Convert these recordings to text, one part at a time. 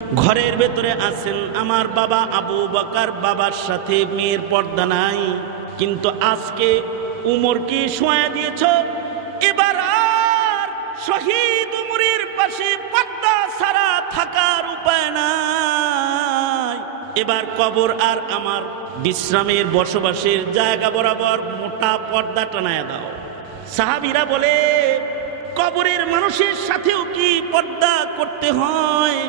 ঘরের ভেতরে আছেন আমার বাবা আবু বকার, বাবার সাথে মেয়ের পর্দা নাই। কিন্তু আজকে উমরকে শোয়া দিয়েছ, এবার আর শহীদ উমরের পাশে পর্দা ছাড়া থাকার উপায় নাই। এবার কবর আর আমার বিশ্রামের বসবাসের জায়গা বরাবর মোটা পর্দা টানায় দাও। সাহাবিরা বলে, কবরের মানুষের সাথেও কি পর্দা করতে হয়?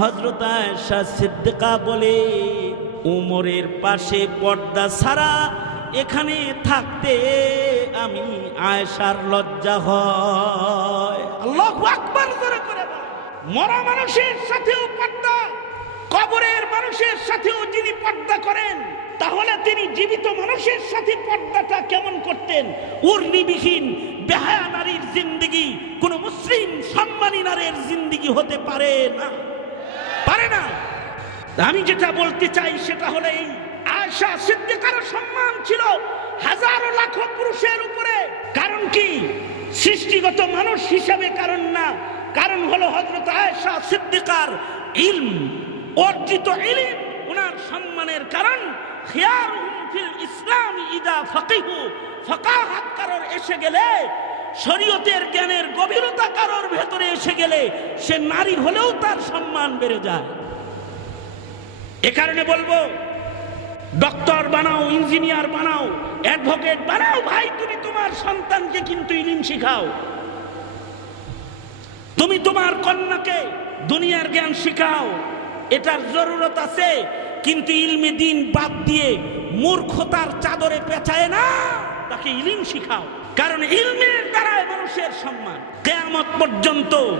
হজরত আয়েশা সিদ্দিকা বলে, উমরের পাশে পর্দা ছাড়া এখানে থাকতে আমি আয়েশার লজ্জা হয়। মরা মানুষের সাথেও পর্দা, কবরের মানুষের সাথেও যিনি পর্দা করেন, তাহলে তিনি জীবিত মানুষের সাথে পর্দাটা কেমন করতেন? উর্নিবিহীন বেহায়া নারীর জিন্দিগি, কোন মুসলিম সম্মানী নারীর জিন্দিগি হতে পারে না। পারে না। আমি যেটা বলতে চাই সেটা হলো এই আয়সা সিদ্দিকারও সম্মান ছিল হাজারো লাখো পুরুষের উপরে। কারণ কি? সৃষ্টিগত মানুষ হিসাবে কারণ না। কারণ হলো হজরত আয়সা সিদ্দিকার ইলম, অর্জিত ইলিম। ওনার সম্মানের কারণ, খিয়ারুহুম ফিল ইসলাম ইদা ফাকিহু। ফাকাহাত কারোর এসে গেলে শরীয়তের জ্ঞানের গভীরতা কারোর ভেতরে এসে গেলে সে নারী হলেও তার সম্মান বেড়ে যায়। এ কারণে বলব, ডক্টর বানাও, ইঞ্জিনিয়ার বানাও, অ্যাডভোকেট বানাও, ভাই, তুমি তোমার সন্তানকে কিন্তু ইলিম শিখাও। তুমি তোমার কন্যাকে দুনিয়ার জ্ঞান শিখাও, এটার জরুরত আছে, কিন্তু ইলমে দিন বাদ দিয়ে মূর্খতার চাদরে পেঁচায় না, তাকে ইলিম শিখাও। কারণ ইলমের দ্বারাই মানুষের সম্মান। কেয়ামত পর্যন্ত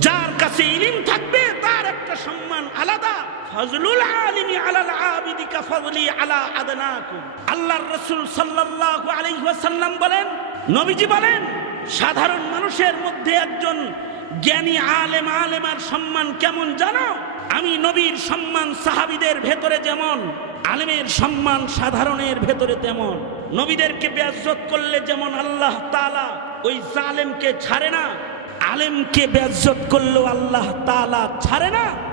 যার কাছে ইলিম থাকবে, তার একটা সম্মান আলাদা। ফজলুল ফজলি আলা বলেন, নবীজি বলেন, সাধারণ মানুষের মধ্যে একজন জ্ঞানী আলেম আলেমার সম্মান কেমন জানো? আমি নবীর সম্মান সাহাবীদের ভেতরে যেমন, আলেমের সম্মান সাধারণের ভেতরে তেমন। নবীদেরকে বেয়াজত করলে যেমন আল্লাহ তালা ওই জালেমকে ছাড়ে না, আলেমকে বেয়াজত করলেও আল্লাহ তালা ছাড়ে না।